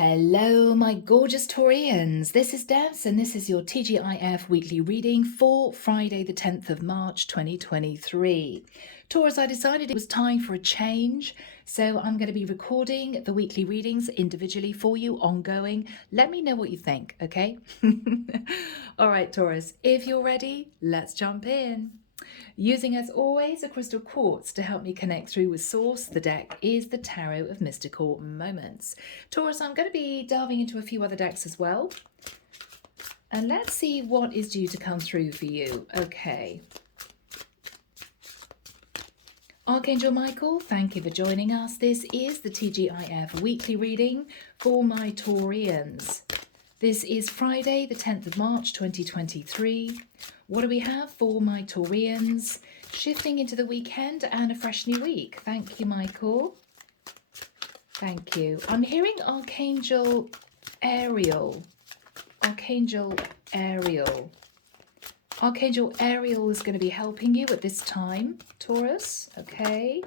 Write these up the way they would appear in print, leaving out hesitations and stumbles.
Hello, my gorgeous Taurians. This is Debs, and this is your T.G.I.F Weekly reading for Friday, the 10th of March, 2023. Taurus, I decided it was time for a change, so I'm going to be recording the weekly readings individually for you, ongoing. Let me know what you think, okay? All right, Taurus, if you're ready, let's jump in. Using, as always, a crystal quartz to help me connect through with source, the deck is the Tarot of Mystical Moments. Taurus, I'm going to be delving into a few other decks as well. And let's see what is due to come through for you. Okay. Archangel Michael, thank you for joining us. This is the T.G.I.F Weekly reading for my Taurians. This is Friday, the 10th of March, 2023. What do we have for my Taurians? Shifting into the weekend and a fresh new week. Thank you, Michael. Thank you. I'm hearing Archangel Ariel. Archangel Ariel. Archangel Ariel is going to be helping you at this time, Taurus. Okay.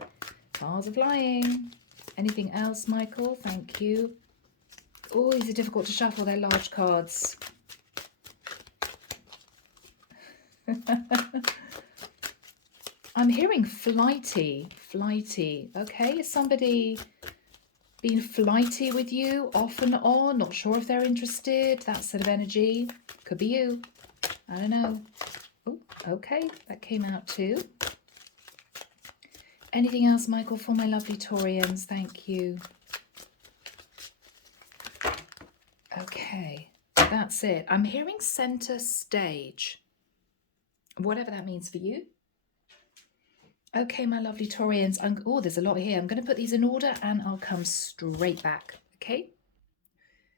Cards are flying. Anything else, Michael? Thank you. Oh, these are difficult to shuffle. They're large cards. I'm hearing flighty. Okay, is somebody being flighty with you off and on? Not sure if they're interested. That sort of energy. Could be you. I don't know. Oh, okay, that came out too. Anything else, Michael, for my lovely Taurians? Thank you. Okay, that's it. I'm hearing center stage. Whatever that means for you. Okay, my lovely Taurians. Oh, there's a lot here. I'm going to put these in order and I'll come straight back. Okay.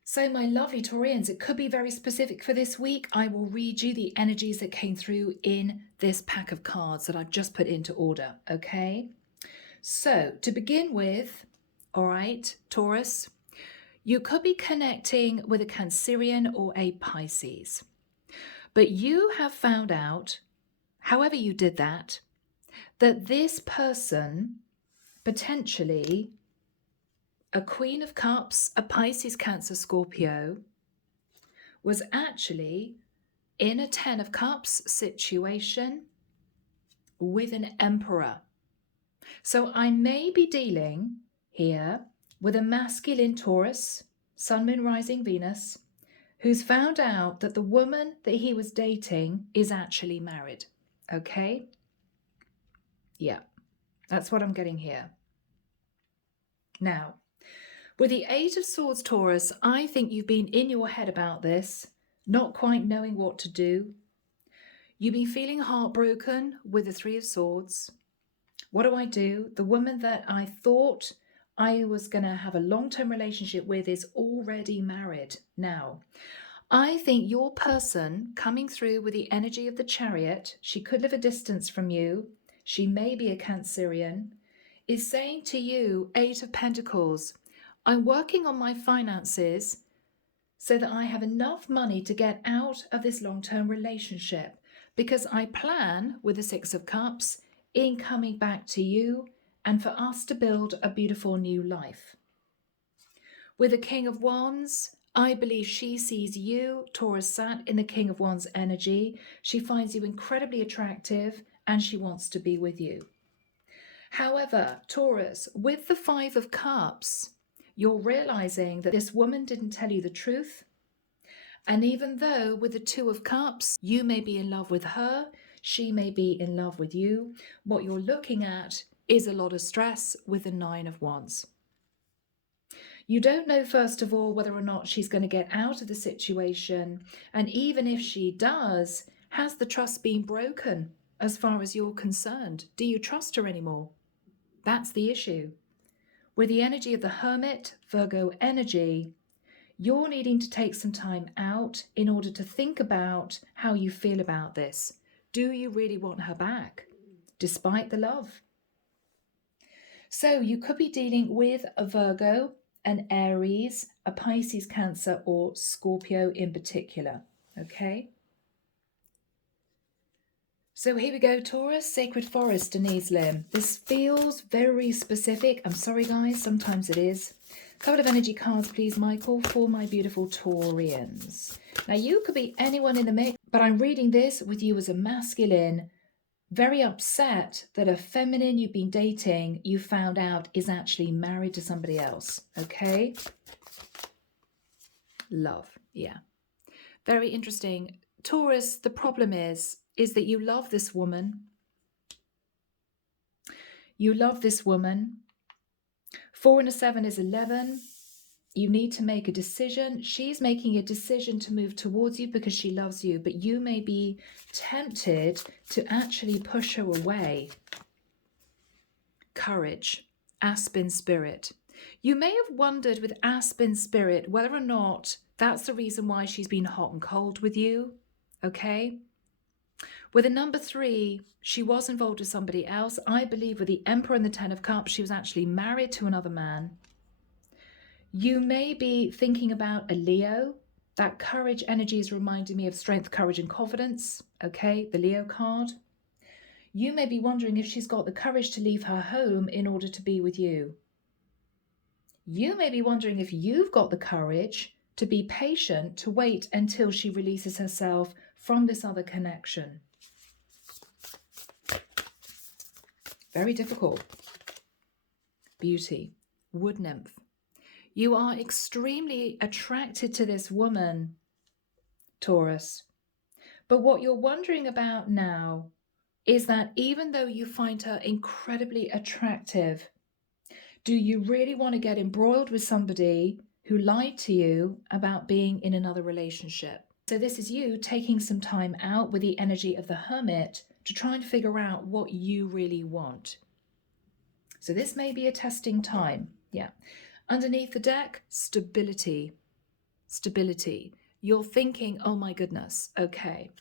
So my lovely Taurians, it could be very specific for this week. I will read you the energies that came through in this pack of cards that I've just put into order. Okay. So to begin with, all right, Taurus, you could be connecting with a Cancerian or a Pisces, but you have found out, however you did that this person, potentially a Queen of Cups, a Pisces, Cancer, Scorpio, was actually in a 10 of Cups situation with an Emperor. So I may be dealing here with a masculine Taurus, Sun, Moon, Rising, Venus, who's found out that the woman that he was dating is actually married. Okay? Yeah, that's what I'm getting here. Now, with the Eight of Swords, Taurus, I think you've been in your head about this, not quite knowing what to do. You've been feeling heartbroken with the Three of Swords. What do? The woman that I thought I was going to have a long-term relationship with is already married now. I think your person coming through with the energy of the Chariot, she could live a distance from you, she may be a Cancerian, is saying to you, Eight of Pentacles, I'm working on my finances so that I have enough money to get out of this long-term relationship because I plan with the Six of Cups in coming back to you and for us to build a beautiful new life. With the King of Wands, I believe she sees you, Taurus, sat in the King of Wands energy. She finds you incredibly attractive and she wants to be with you. However, Taurus, with the Five of Cups, you're realizing that this woman didn't tell you the truth. And even though with the Two of Cups, you may be in love with her, she may be in love with you, what you're looking at is a lot of stress with the Nine of Wands. You don't know, first of all, whether or not she's going to get out of the situation. And even if she does, has the trust been broken as far as you're concerned? Do you trust her anymore? That's the issue. With the energy of the Hermit, Virgo energy, you're needing to take some time out in order to think about how you feel about this. Do you really want her back, despite the love? So you could be dealing with a Virgo, an Aries, a Pisces, Cancer, or Scorpio in particular, okay? So here we go, Taurus, Sacred Forest, Denise, Linn. This feels very specific. I'm sorry, guys. Sometimes it is. Couple of energy cards, please, Michael, for my beautiful Taurians. Now, you could be anyone in the mix, but I'm reading this with you as a masculine, very upset that a feminine you've been dating, you found out is actually married to somebody else, okay? Love, yeah. Very interesting. Taurus, the problem is that you love this woman. You love this woman. 4 and a 7 is 11. You need to make a decision. She's making a decision to move towards you because she loves you, but you may be tempted to actually push her away. Courage, Aspen spirit. You may have wondered with Aspen spirit whether or not that's the reason why she's been hot and cold with you, okay? With a number 3, she was involved with somebody else. I believe with the Emperor and the 10 of Cups, she was actually married to another man. You may be thinking about a Leo. That courage energy is reminding me of strength, courage, and confidence. Okay, the Leo card. You may be wondering if she's got the courage to leave her home in order to be with you. You may be wondering if you've got the courage to be patient, to wait until she releases herself from this other connection. Very difficult. Beauty, wood nymph. You are extremely attracted to this woman, Taurus. But what you're wondering about now is that even though you find her incredibly attractive, do you really want to get embroiled with somebody who lied to you about being in another relationship? So this is you taking some time out with the energy of the Hermit to try and figure out what you really want. So this may be a testing time. Yeah. Underneath the deck, stability. Stability. You're thinking, oh my goodness, okay.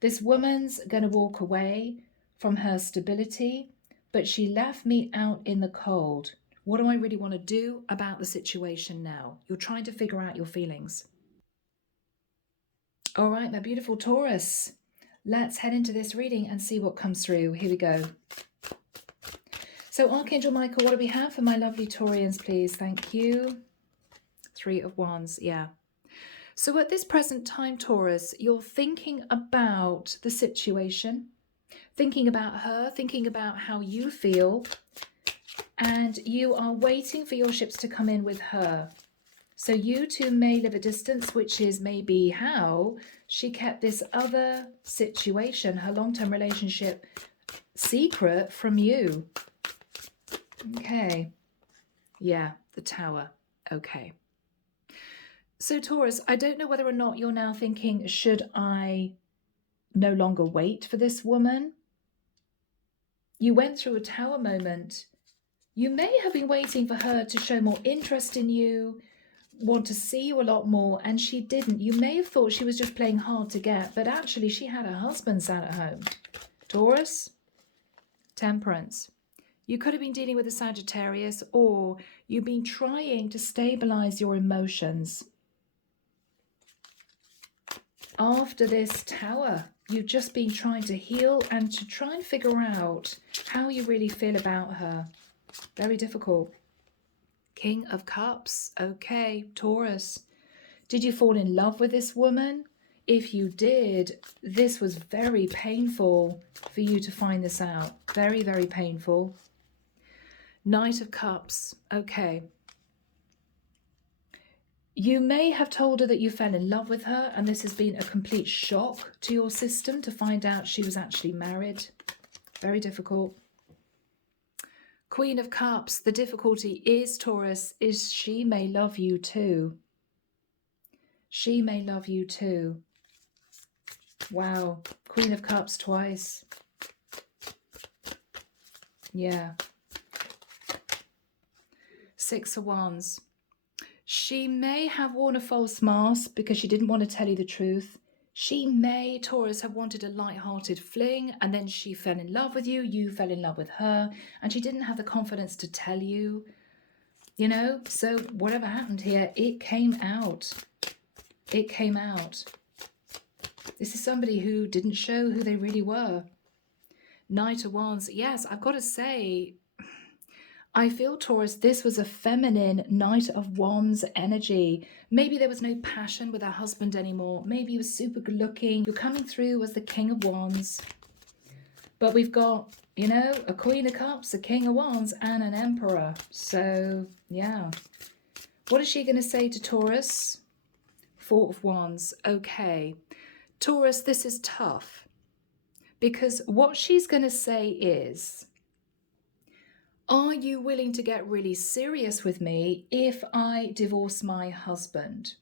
This woman's going to walk away from her stability, but she left me out in the cold. What do I really want to do about the situation now? You're trying to figure out your feelings. All right, my beautiful Taurus. Let's head into this reading and see what comes through. Here we go. So Archangel Michael, what do we have for my lovely Taurians, please? Thank you. 3 of Wands, yeah. So at this present time, Taurus, you're thinking about the situation, thinking about her, thinking about how you feel, and you are waiting for your ships to come in with her. So you two may live a distance, which is maybe how she kept this other situation, her long-term relationship, secret from you. Okay. Yeah, the Tower. Okay. So Taurus, I don't know whether or not you're now thinking, should I no longer wait for this woman? You went through a Tower moment. You may have been waiting for her to show more interest in you, want to see you a lot more, and she didn't. You may have thought she was just playing hard to get, but actually she had her husband sat at home. Taurus, Temperance. You could have been dealing with a Sagittarius, or you've been trying to stabilize your emotions. After this Tower, you've just been trying to heal and to try and figure out how you really feel about her. Very difficult. King of Cups. Okay, Taurus. Did you fall in love with this woman? If you did, this was very painful for you to find this out. Very, very painful. Knight of Cups. Okay. You may have told her that you fell in love with her, and this has been a complete shock to your system to find out she was actually married. Very difficult. Queen of Cups. The difficulty is, Taurus, is she may love you too. She may love you too. Wow. Queen of Cups twice. Yeah. 6 of Wands. She may have worn a false mask because she didn't want to tell you the truth. She may, Taurus, have wanted a light-hearted fling, and then she fell in love with you, you fell in love with her, and she didn't have the confidence to tell you. You know, so whatever happened here, it came out. It came out. This is somebody who didn't show who they really were. Knight of Wands. Yes, I've got to say, I feel, Taurus, this was a feminine Knight of Wands energy. Maybe there was no passion with her husband anymore. Maybe he was super good looking. You're coming through as the King of Wands. But we've got, you know, a Queen of Cups, a King of Wands, and an Emperor. So, yeah. What is she going to say to Taurus? Four of Wands. Okay. Taurus, this is tough. Because what she's going to say is, are you willing to get really serious with me if I divorce my husband?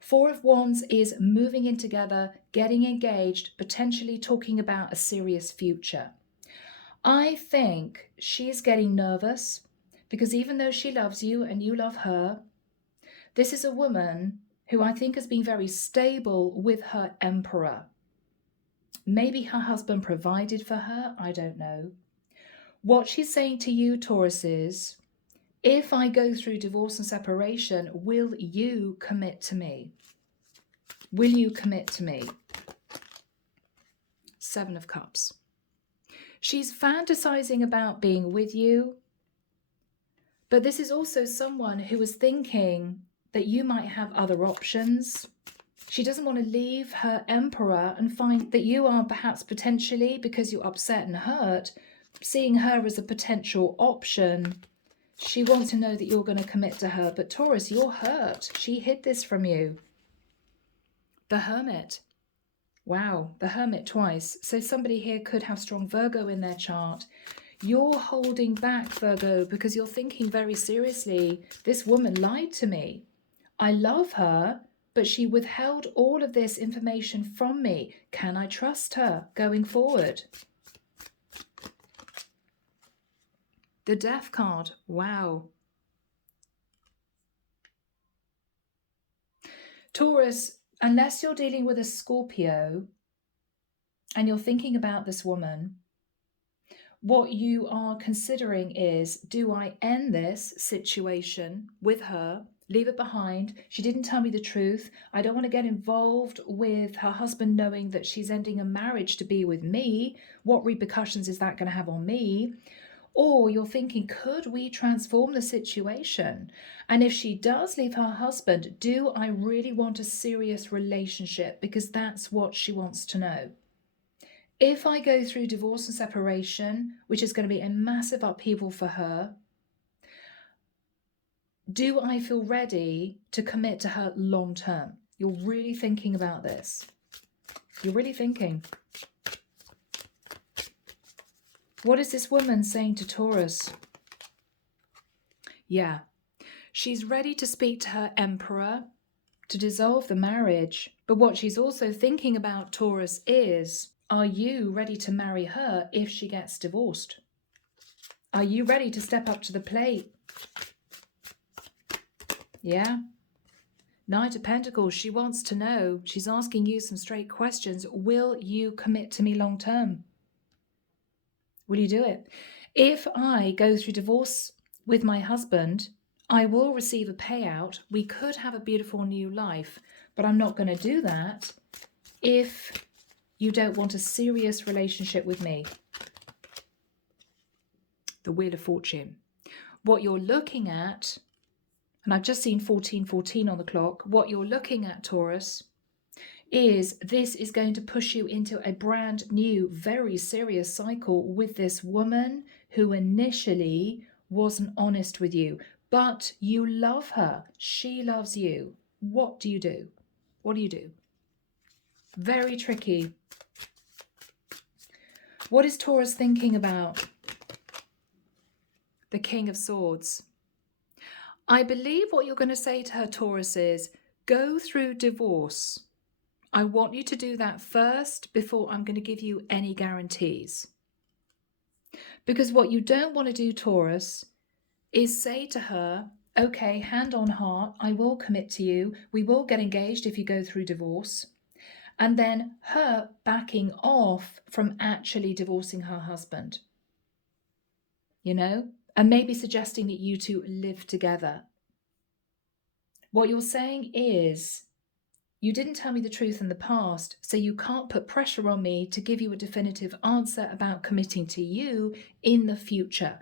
Four of Wands is moving in together, getting engaged, potentially talking about a serious future. I think she's getting nervous because even though she loves you and you love her, this is a woman who I think has been very stable with her Emperor. Maybe her husband provided for her, I don't know. What she's saying to you, Taurus, is, if I go through divorce and separation, will you commit to me? Will you commit to me? Seven of Cups. She's fantasizing about being with you, but this is also someone who is thinking that you might have other options. She doesn't want to leave her Emperor and find that you are perhaps potentially, because you're upset and hurt, seeing her as a potential option. She wants to know that you're going to commit to her. But Taurus, you're hurt. She hid this from you. The Hermit. Wow, the Hermit twice. So somebody here could have strong Virgo in their chart. You're holding back, Virgo, because you're thinking very seriously, this woman lied to me. I love her, but she withheld all of this information from me. Can I trust her going forward? The Death card. Wow. Taurus, unless you're dealing with a Scorpio and you're thinking about this woman, what you are considering is, do I end this situation with her, leave it behind? She didn't tell me the truth. I don't want to get involved with her husband knowing that she's ending a marriage to be with me. What repercussions is that going to have on me? Or you're thinking, could we transform the situation? And if she does leave her husband, do I really want a serious relationship? Because that's what she wants to know. If I go through divorce and separation, which is going to be a massive upheaval for her, do I feel ready to commit to her long term? You're really thinking about this. You're really thinking. What is this woman saying to Taurus? Yeah, she's ready to speak to her Emperor to dissolve the marriage. But what she's also thinking about, Taurus, is, are you ready to marry her if she gets divorced? Are you ready to step up to the plate? Yeah. Knight of Pentacles, she wants to know. She's asking you some straight questions. Will you commit to me long term? Will you do it? If I go through divorce with my husband, I will receive a payout. We could have a beautiful new life, but I'm not going to do that if you don't want a serious relationship with me. The Wheel of Fortune. What you're looking at, and I've just seen 14:14 on the clock, what you're looking at, Taurus, is this is going to push you into a brand new, very serious cycle with this woman who initially wasn't honest with you, but you love her. She loves you. What do you do? What do you do? Very tricky. What is Taurus thinking about? The King of Swords. I believe what you're going to say to her, Taurus, is go through divorce. I want you to do that first before I'm going to give you any guarantees. Because what you don't want to do, Taurus, is say to her, okay, hand on heart, I will commit to you. We will get engaged if you go through divorce. And then her backing off from actually divorcing her husband. You know? And maybe suggesting that you two live together. What you're saying is, You didn't tell me the truth in the past, so you can't put pressure on me to give you a definitive answer about committing to you in the future.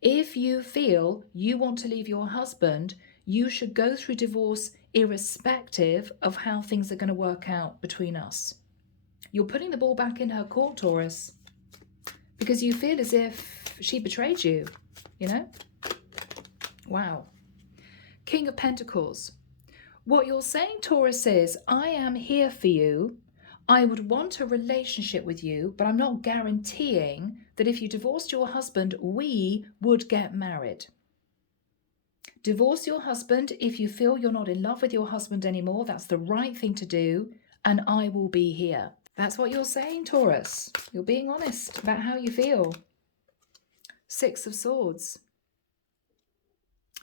If you feel you want to leave your husband, you should go through divorce irrespective of how things are going to work out between us. You're putting the ball back in her court, Taurus, because you feel as if she betrayed you, you know? Wow. King of Pentacles. What you're saying, Taurus, is I am here for you. I would want a relationship with you, but I'm not guaranteeing that if you divorced your husband, we would get married. Divorce your husband if you feel you're not in love with your husband anymore. That's the right thing to do, and I will be here. That's what you're saying, Taurus. You're being honest about how you feel. Six of Swords.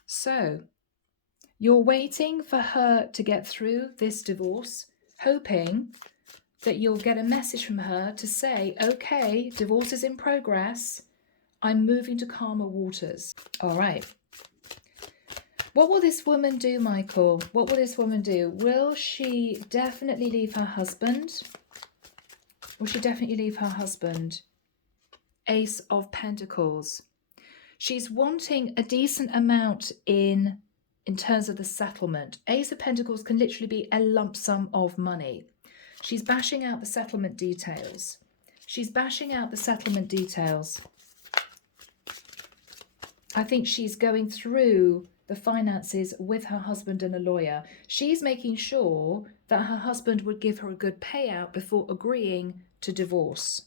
So, you're waiting for her to get through this divorce, hoping that you'll get a message from her to say, okay, divorce is in progress. I'm moving to calmer waters. All right. What will this woman do, Michael? What will this woman do? Will she definitely leave her husband? Will she definitely leave her husband? Ace of Pentacles. She's wanting a decent amount in terms of the settlement. Ace of Pentacles can literally be a lump sum of money. She's bashing out the settlement details. She's bashing out the settlement details. I think she's going through the finances with her husband and a lawyer. She's making sure that her husband would give her a good payout before agreeing to divorce.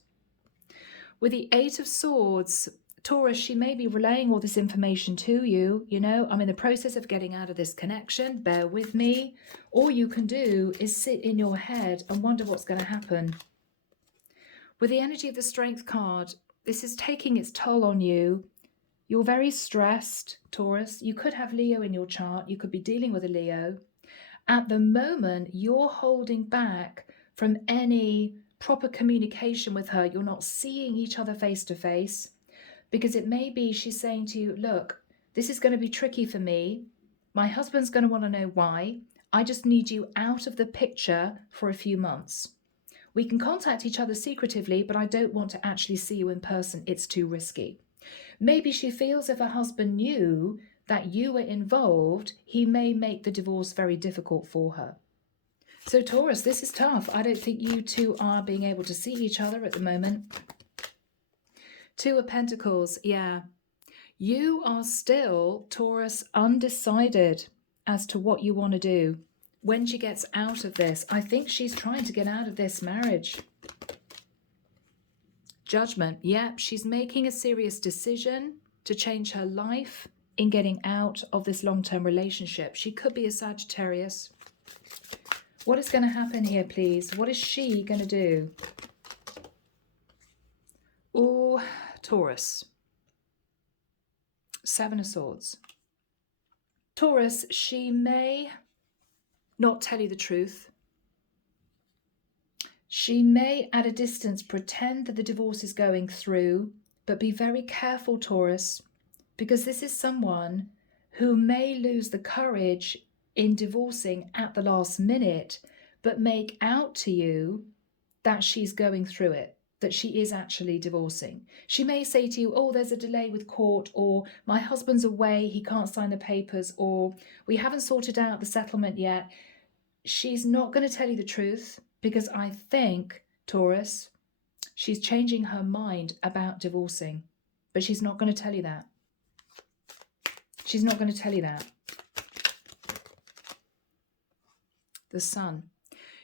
With the Eight of Swords, Taurus, she may be relaying all this information to you. You know, I'm in the process of getting out of this connection. Bear with me. All you can do is sit in your head and wonder what's going to happen. With the energy of the Strength card, this is taking its toll on you. You're very stressed, Taurus. You could have Leo in your chart. You could be dealing with a Leo. At the moment, you're holding back from any proper communication with her. You're not seeing each other face to face because it may be she's saying to you, look, this is going to be tricky for me. My husband's going to want to know why. I just need you out of the picture for a few months. We can contact each other secretively, but I don't want to actually see you in person. It's too risky. Maybe she feels if her husband knew that you were involved, he may make the divorce very difficult for her. So Taurus, this is tough. I don't think you two are being able to see each other at the moment. Two of Pentacles, yeah. You are still, Taurus, undecided as to what you want to do. When she gets out of this, I think she's trying to get out of this marriage. Judgment, yep, she's making a serious decision to change her life in getting out of this long-term relationship. She could be a Sagittarius. What is going to happen here, please? What is she going to do? Oh, Taurus. Seven of Swords. Taurus, she may not tell you the truth. She may, at a distance, pretend that the divorce is going through, but be very careful, Taurus, because this is someone who may lose the courage in divorcing at the last minute, but make out to you that she's going through it, that she is actually divorcing. She may say to you, oh, there's a delay with court, or my husband's away, he can't sign the papers, or we haven't sorted out the settlement yet. She's not going to tell you the truth. Because I think, Taurus, she's changing her mind about divorcing. But she's not going to tell you that. She's not going to tell you that. The Sun.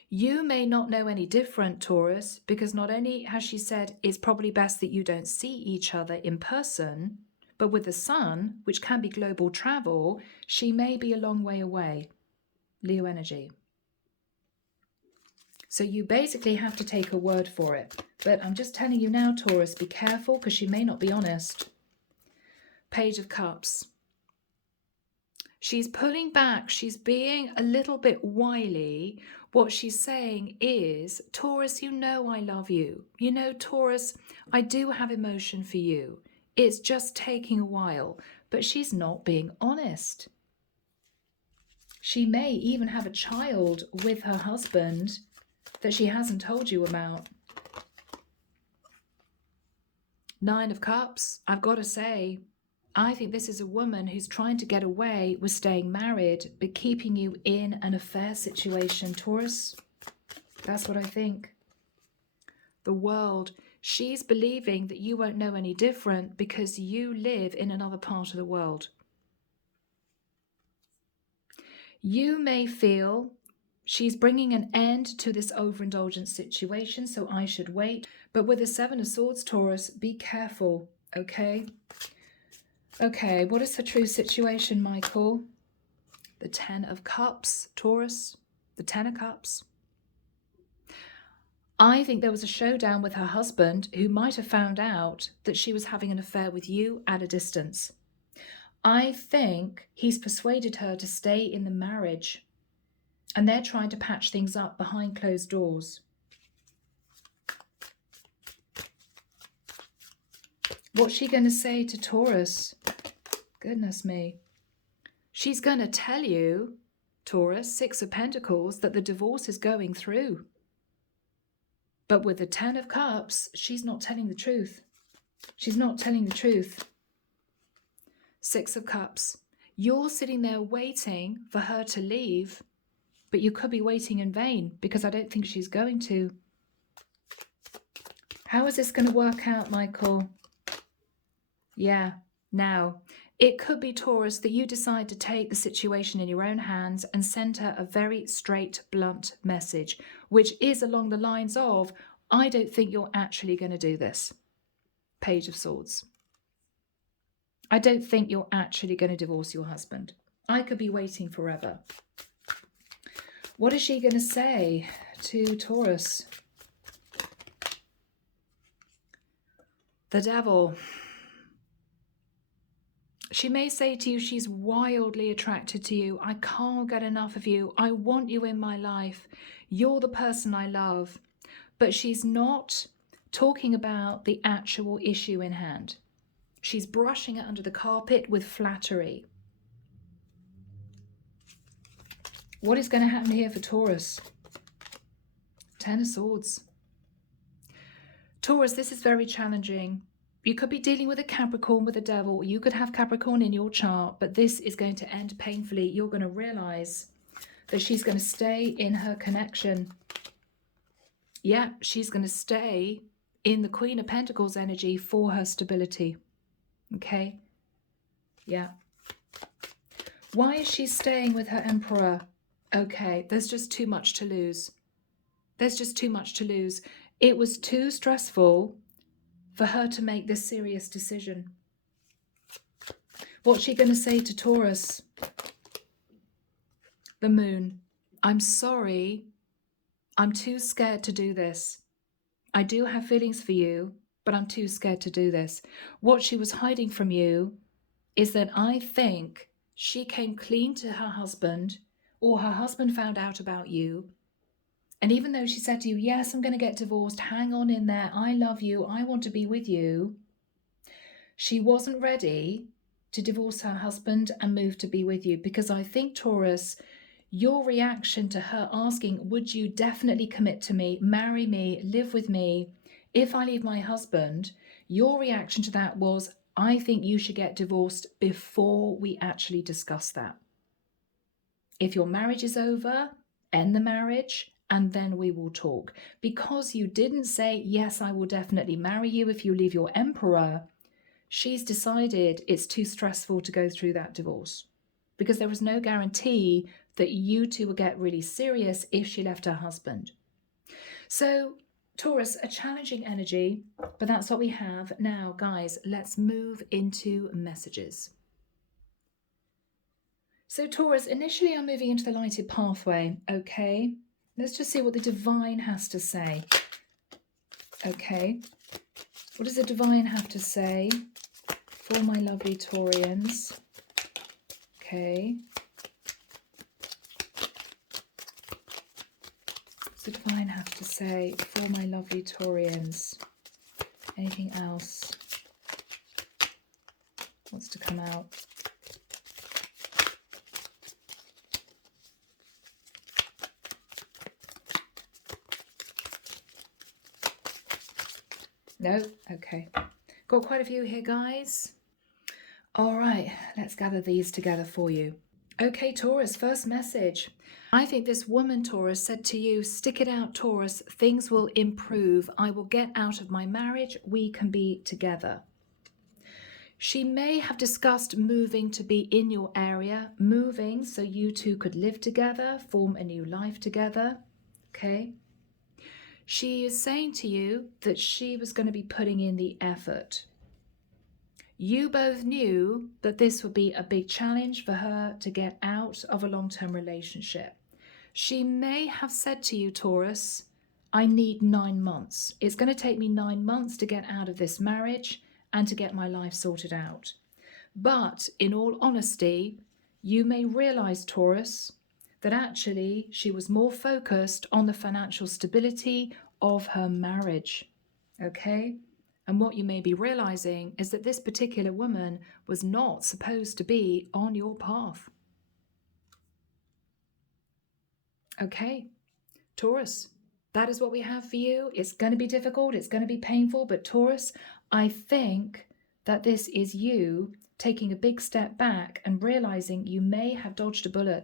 You may not know any different, Taurus, because not only has she said it's probably best that you don't see each other in person, but with the Sun, which can be global travel, she may be a long way away. Leo energy. So you basically have to take her word for it. But I'm just telling you now, Taurus, be careful because she may not be honest. Page of Cups. She's pulling back. She's being a little bit wily. What she's saying is, Taurus, you know I love you. You know, Taurus, I do have emotion for you. It's just taking a while. But she's not being honest. She may even have a child with her husband that she hasn't told you about. Nine of Cups, I've got to say, I think this is a woman who's trying to get away with staying married, but keeping you in an affair situation, Taurus. That's what I think. The World, she's believing that you won't know any different because you live in another part of the world. You may feel she's bringing an end to this overindulgent situation, so I should wait. But with the Seven of Swords, Taurus, be careful, okay? Okay, what is the true situation, Michael? The Ten of Cups, Taurus, the Ten of Cups. I think there was a showdown with her husband who might have found out that she was having an affair with you at a distance. I think he's persuaded her to stay in the marriage and they're trying to patch things up behind closed doors. What's she going to say to Taurus? Goodness me. She's going to tell you, Taurus, Six of Pentacles, that the divorce is going through. But with the Ten of Cups, she's not telling the truth. She's not telling the truth. Six of Cups. You're sitting there waiting for her to leave, but you could be waiting in vain because I don't think she's going to. How is this going to work out, Michael? Yeah, now, it could be, Taurus, that you decide to take the situation in your own hands and send her a very straight, blunt message, which is along the lines of, I don't think you're actually going to do this. Page of Swords. I don't think you're actually going to divorce your husband. I could be waiting forever. What is she going to say to Taurus? The Devil. She may say to you, she's wildly attracted to you. I can't get enough of you. I want you in my life. You're the person I love. But she's not talking about the actual issue in hand. She's brushing it under the carpet with flattery. What is going to happen here for Taurus? Ten of Swords. Taurus, this is very challenging. You could be dealing with a Capricorn with a Devil. You could have Capricorn in your chart, but this is going to end painfully. You're going to realize that she's going to stay in her connection. Yeah, she's going to stay in the Queen of Pentacles energy for her stability. Okay? Yeah. Why is she staying with her Emperor? Okay, there's just too much to lose. There's just too much to lose. It was too stressful for her to make this serious decision. What's she going to say to Taurus? The Moon. I'm sorry. I'm too scared to do this. I do have feelings for you, but I'm too scared to do this. What she was hiding from you is that I think she came clean to her husband, or her husband found out about you. And even though she said to you, yes, I'm going to get divorced, hang on in there, I love you, I want to be with you, she wasn't ready to divorce her husband and move to be with you. Because I think, Taurus, your reaction to her asking, would you definitely commit to me, marry me, live with me if I leave my husband, your reaction to that was, I think you should get divorced before we actually discuss that. If your marriage is over, end the marriage, and then we will talk. Because you didn't say, yes, I will definitely marry you if you leave your Emperor, she's decided it's too stressful to go through that divorce. Because there was no guarantee that you two would get really serious if she left her husband. So, Taurus, a challenging energy, but that's what we have. Now, guys, let's move into messages. So, Taurus, initially I'm moving into the lighted pathway, okay? Let's just see what the Divine has to say. Okay. What does the Divine have to say for my lovely Taurians? Okay. What does the Divine have to say for my lovely Taurians? Anything else? What's to come out? No? Okay. Got quite a few here, guys. All right, let's gather these together for you. Okay, Taurus, first message. I think this woman, Taurus, said to you, stick it out, Taurus. Things will improve. I will get out of my marriage. We can be together. She may have discussed moving to be in your area, moving so you two could live together, form a new life together. Okay. She is saying to you that she was going to be putting in the effort. You both knew that this would be a big challenge for her to get out of a long-term relationship. She may have said to you, Taurus, I need 9 months. It's going to take me 9 months to get out of this marriage and to get my life sorted out. But in all honesty, you may realize, Taurus, that actually she was more focused on the financial stability of her marriage. Okay? And what you may be realizing is that this particular woman was not supposed to be on your path. Okay, Taurus, that is what we have for you. It's going to be difficult. It's going to be painful. But Taurus, I think that this is you taking a big step back and realizing you may have dodged a bullet.